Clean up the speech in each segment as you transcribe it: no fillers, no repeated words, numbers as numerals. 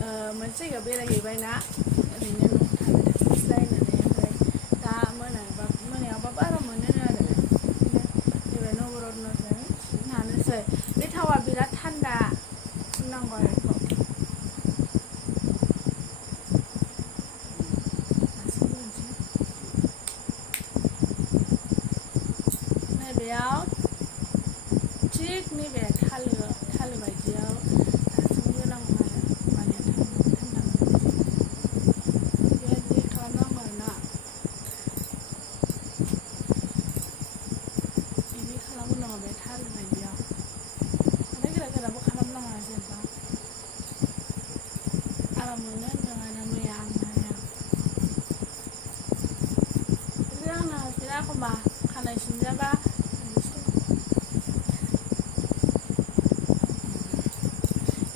मोनसे जायगायाव बेरायहैबायना ओरैनो न'आव थाबाय थास्लायस्लायनानै ओमफ्राय दा मोनायावबा बारा मोनोनो आरो नैबे नबरत्नजों थानोसै बे थावा बिराद थान्दा फुननांगौ आरो बेखौ नैबेयाव थिग नैबे थालो बायदियाव थासोमग्रोनांगौ आरो माने थान्दा बेबायदि खालामनांगौ आरो ना बिदि खालामग्रोनांगौ बे थालो बायदियाव ओमफ्राय गोराबो खालामनाङा जेनेबा आराम मोनो होनदों आरो मैया आंनो आंना बिराद एखमबा खानाय सिनजाबा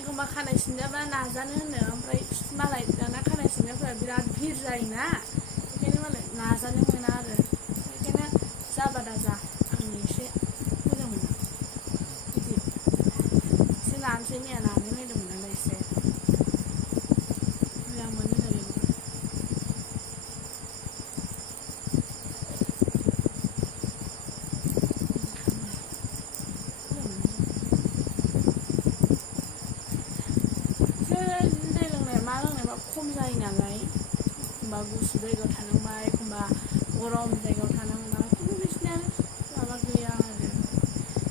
एखमबा खानाय सिनजाबा नाजानो होनो ओमफ्राय मालाय दाना खानाय सिनजाफोरा बिराद भिर जायोना बेखायनो मालाय नाजानो मोना आरो बेखायनो जाबा दाजा आंनि एसे मोजां मोनो बिदि एसे नानोसै मैया नानो नायदोंमोन नालाय एसे मोजां मोनो नो बेबो खम जायो नालाय एखमबा गुसु जायगायाव थानांबाय एखमबा गरम जायगायाव थानांबाय खिन्थु बिसोरना माबा गैया आरो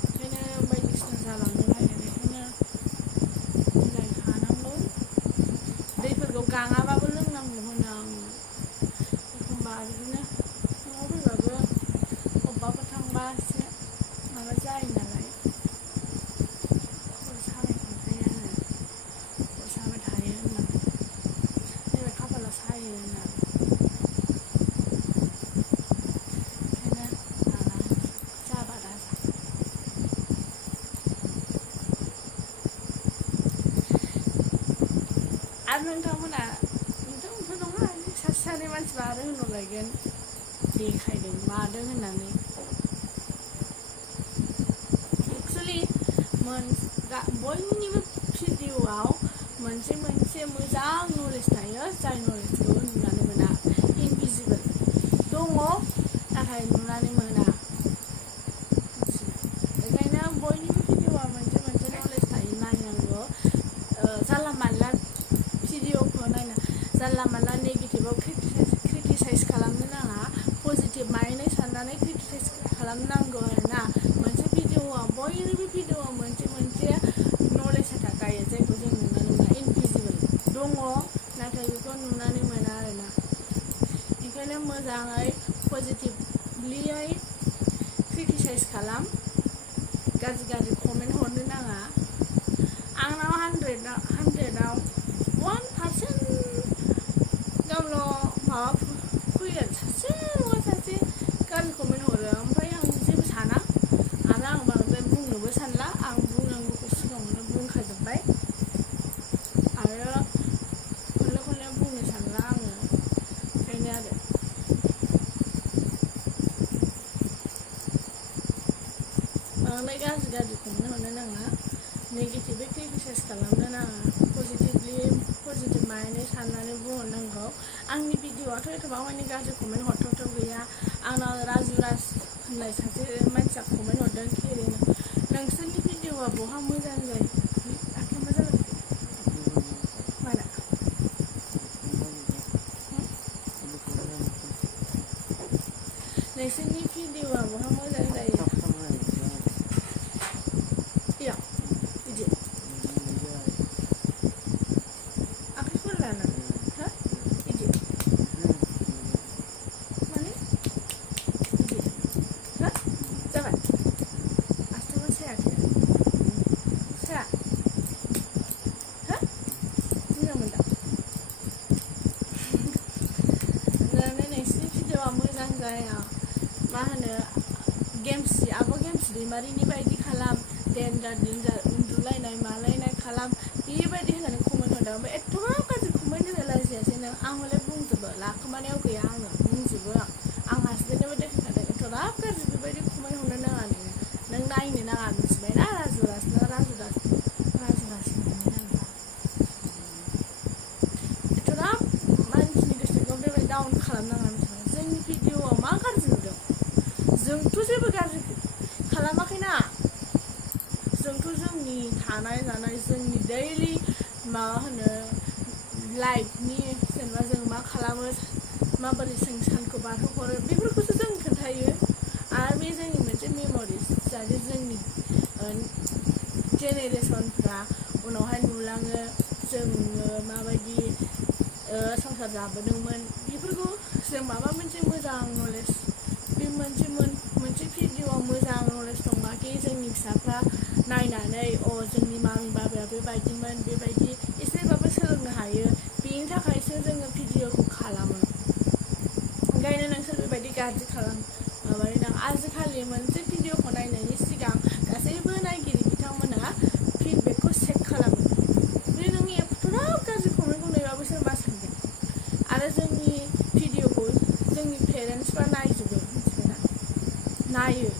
ओंखायनो बायदिसिना जालांनो नागिरो बेखायनो मोजाङै थानांगौ दैफोरखौ गाङाबाबो लोंनांगौ होनो आङो एखमबा बिदिनो न'आव फैबाबो अबेबाफोर थांबा एसे माबा जायो नालाय खर' सानाय थाखायो आरो खर' साबाय थायो होननानै नैबे खाफाला सायो होननानै ओंखायनो जाबा दाजा आरो नोंथांमोनथ' नङा सासे सानै मानसिफ्रा आरो होनहरलायगोन देखायदों मादों होननानै एक्सुवेलि बयनिबो भिडिअ'आव मोनसे मोजां नलेज थायो जाय नलेजखौ नुनानै मोना इनभिजिबोल दङ नाथाय नुनानै मोना बेखायनो बयनिबो भिडिअ'आ मोनसे नलेज थायो नायनांगौ जानला मानला भिडिअ'खौ नायना जानला मानला नेगेटिभाव क्रिटिसाइज खालामनो नाङा पजिटिभ माइन्डै साननानै क्रिटिसाइज खालामनांगौ आरोना मोनसे भिडिअ'आ बयनिबो भिडिअ'आव मोनसे नलेजआ थाखायो जायखौ जों नुनानै मोना इनभिजिबोल दङ नाथाय बेखौ नुनानै मोना आरोना ओंखायनो मोजाङै पजिटिभलियै क्रिटिसाइज खालाम गाज्रि कमेन्ट हरनो नाङा आंनाव 100आव 1% गावल' माबा फैयो सासे नङा सासे गाज्रि कमेन्ट हरो ओमफ्राय आं जेबो साना आरो आं बांद्राय बुंनोबो सानला आं बुंनांगौखौ सिगाङावनो बुंखाजोब्बाय आरो खनले बुंनो सानला आङो ओंखायनो आरो बांद्राय गाज्रि कमेन्ट हरनो नाङा नेगेटिभै क्रिटिसाइज खालामनो नाङा पजिटिभ माइन्डै साननानै बुंहरनांगौ आंनि भिडिअ'आथ' एथ'बां माने गाज्रि कमेन्ट हरथावथाव गैया आंनाव राजु होननाय सासे मानसिया कमेन्ट हरदों खेरेनो नोंसोरनि भिडिअ'आ बहा मोजां जायो आखाया मा जाबाय माना नोंसोरनि भिडिअ'आ बहा मोजां जायो बिदि आखाइखौ लाना हो बिदि माने बिदि हो जाबाय आसथामा सायाखै साया हो मोजां मोनदा नोंसोरनि भिडिअ'आ मोजां जाया मा होनो आब' गेमस्रि दैमारिनि बायदि खालाम देन्जार उन्दुलायनाय मालायनाय खालाम बेबायदि होननानै कमेन्ट हरदों ओमफ्राय एथ'बां गाज्रि कमेन्ट होनो लाजियासै नों आं हले बुंजोबो लाखोमानायाव गैया आङो बुंजोबो आं हासबेन्डनोबो देखायखादों एथ'बां गाज्रि बेबायदि कमेन्ट हरनो नाङा नों नायनो नाङा मिथिबायना राजु दास थानाय जानाय जोंनि दैलि मा होनो लाइफनि जेनेबा जों मा खालामो माबोरै जों सानखौ बारहोहरो बेफोरखौसो जों खोन्थायो आरो बे जोंनि मोनसे मेम'रिस जाहाथे जोंनि जेनेरेसनफ्रा उनावहाय नुलाङो जोङो माबायदि संसार जाबोदोंमोन बेफोरखौ जों माबा मोनसे मोजां नलेज बे मोनसे भिडिअ'आव मोजां नलेज दंबाखि जोंनि फिसाफ्रा नायनानै जोंनि मामि बाबाया बेबायदिमोन बेबायदि एसेबाबो सोलोंनो हायो बेनि थाखायसो जोङो भिडिअ'खौ खालामो ओंखायनो नोंसोर बेबायदि गाज्रि माबानो नाङा आजिखालि मोनसे भिडिअ'खौ नायनायनि सिगां गासैबो नायगिरि बिथांमोनहा फिडबेकखौ चेक खालामो बे नोंनि एफाग्राब गाज्रि कमेन्टखौ नुयोबा बिसोर मा सानगोन आरो जोंनि भिडिअ'खौ जोंनि पेरेन्टसफ्रा नायजोबो मिथिबायना नायो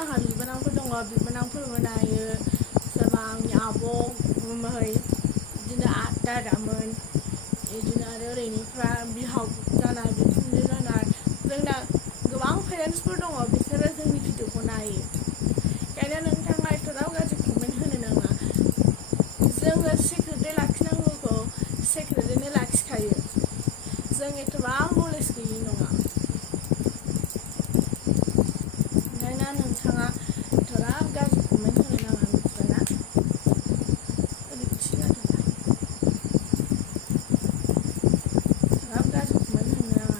आंहा बिबोनांफोर दङ बिबोनांफोरबो नायो सोरबा आंनि आब' गुमै बिदिनो दादामोन बिदिनो आरो ओरैनिफ्राय बिहाव जानाय बिखुनजो जानाय जोंना गोबां पेरेन्टसफोर दङ बिसोरो जोंनि भिडिअ'खौ नायो ओंखायनो नोंथाङा एथ'ग्राब गाज्रि कमेन्ट होनो नाङा जोङो सिक्रेटै लाखिनांगौखौ सिक्रेटैनो लाखिखायो जों एथ'बां नलेज गैयि नङा ओंखायनो नोंथाङा एथ'ग्राब गाज्रि कमेन्ट होनो नाङा मिथिबायना ओरैबायदि जादों एथ'ग्राब गाज्रि कमेन्ट होनो नाङा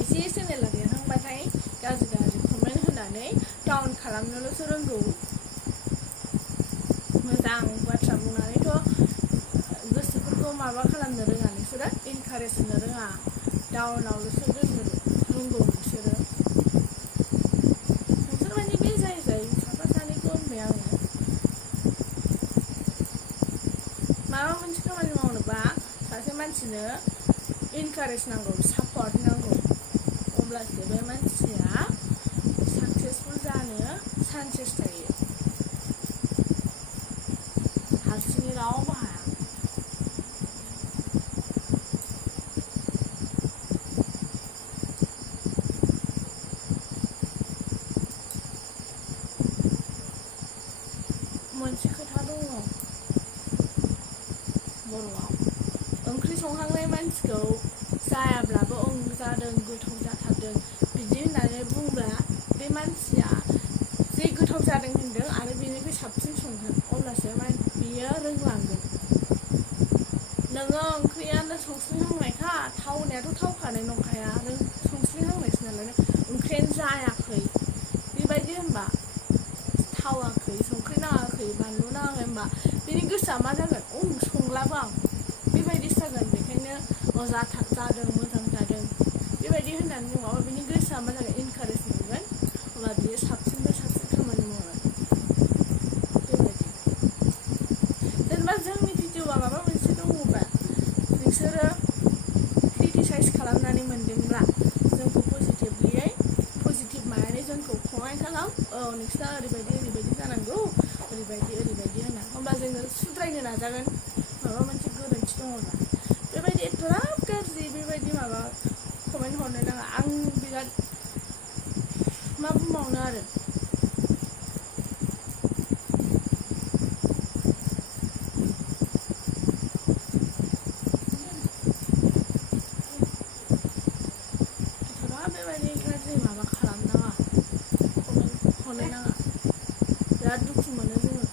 एसे चेनेला देरहांबाथाय गाज्रि कमेन्ट होनानै डाउन खालामनोल'सो रोंगौ मोजां बाथ्रा बुंनानैथ' गोसोफोरखौ माबा खालामनो रोङा नोंसोरो इनकारेज होनो रोङा डाउनावल'सो दोननो रोंगौ नोंसोरो माने बे जाय साफा सानैखौ होनबाय आङो माबा मोनसे खामानि मावनोबा सासे मानसिनो इनकारेज नांगौ सापर्ट नांगौ अब्लासो बे मानसिया साक्सेसफुल जानो चान्सेस थायो हारसिङै रावबो हाया मोनसे खोथा दङ बर'आव ओंख्रि संहांनाय मानसिखौ जायाब्लाबो जादों गोथाव जाथारदों बिदि होननानै बुंब्ला बे मानसिया जे गोथाव जादों होनदों आरो बेनिफ्राय साबसिन संगोन अब्लासो बियो रोंलांगोन नोङो ओंख्रियानो संस्रिहांनायखा थावनायाथ' थावखानाय नंखाया संस्रिहांनायसो नालाय ओंख्रियानो जायाखै बेबायदि होनबा थावाखै संख्रि नाङाखै बानलु नाङाखै होनबा बिनि गोसोआ मा जागोन संलाबो आं बेबायदिसो जागोन बेखायनो जादों मोजां जादों बेबायदि होननानै बुङोबा बिनि गोसोआ मा जागोन इनकारेज मोनगोन अब्ला बियो साबसिननिफ्राय साबसिन खामानि मावगोन बेबायदि जेनेबा जोंनि भिडिअ'आ माबा मोनसे दङबा नोंसोरो क्रिटिसाइज खालामनानै मोनदोंब्ला जोंखौ पजिटिभ मानानै जोंखौ कमेन्ट खालाम नोंसिना ओरैबायदि जानांगौ ओरैबायदि होनना होमबा जोङो सुद्रायनो नाजागोन माबा मोनसे गोरोन्थि दङबा बेबायदि एथ'ग्राब गाज्रि बेबायदि माबा कमेन्ट हरनो नाङा आं बिराद मा बुंबावनो आरो एथ'ग्राब बेबायदि गाज्रि माबा खालामनाङा कमेन्ट हरनो नाङा बिराद दुखु मोनो जोङो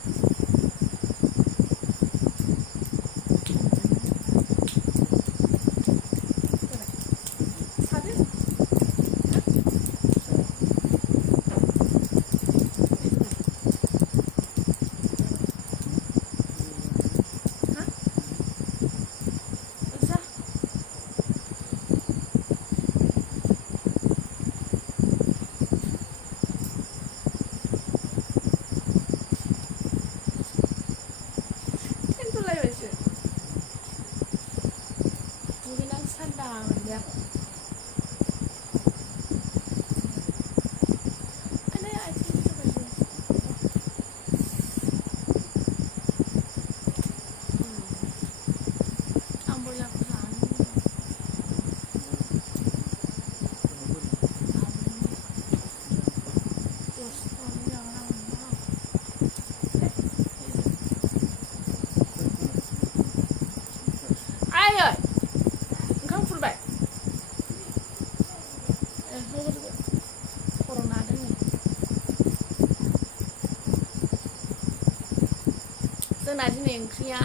जोंना दिनै ओंख्रिया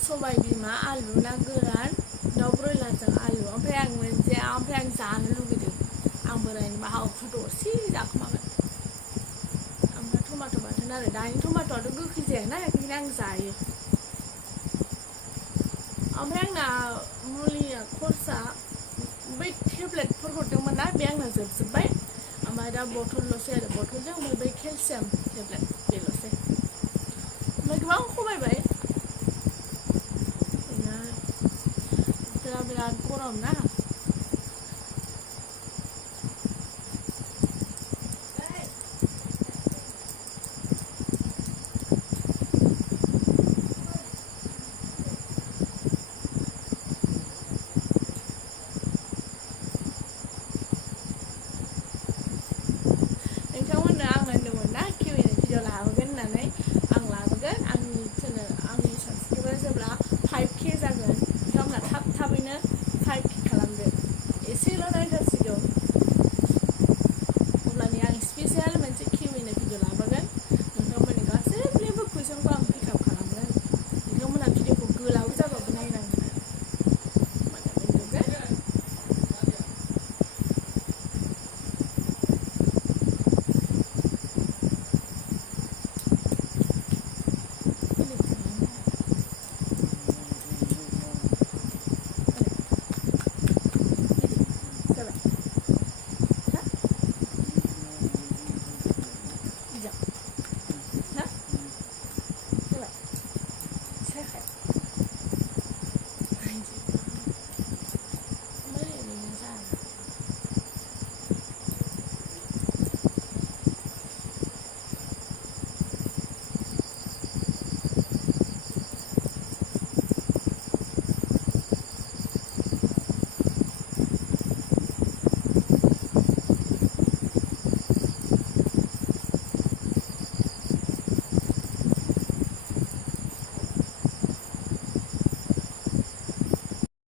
सबाय बिमा आलु ना गोरान दाउ ब्रयलारजों आलु ओमफ्राय आं जानो लुगैदों आं बोरायनि माहाखौ दरसे जाखोमागोन ओमफ्राय टमाट' बाथोन आरो दानि टमाट'आथ' गोखै जायाना बेखायनो आं जायो ओमफ्राय आंना मुलिया खरसा बै टेब्लेटफोर हरदोंमोन ना बे आंना जोबजोब्बाय ओमफ्राय दा बथलल'सै आरो बथलजों ओमफ्राय बै केलसियाम टेब्लेट बेल'सै ओमफ्राय गोबां खमायबाय बिराद गरम ना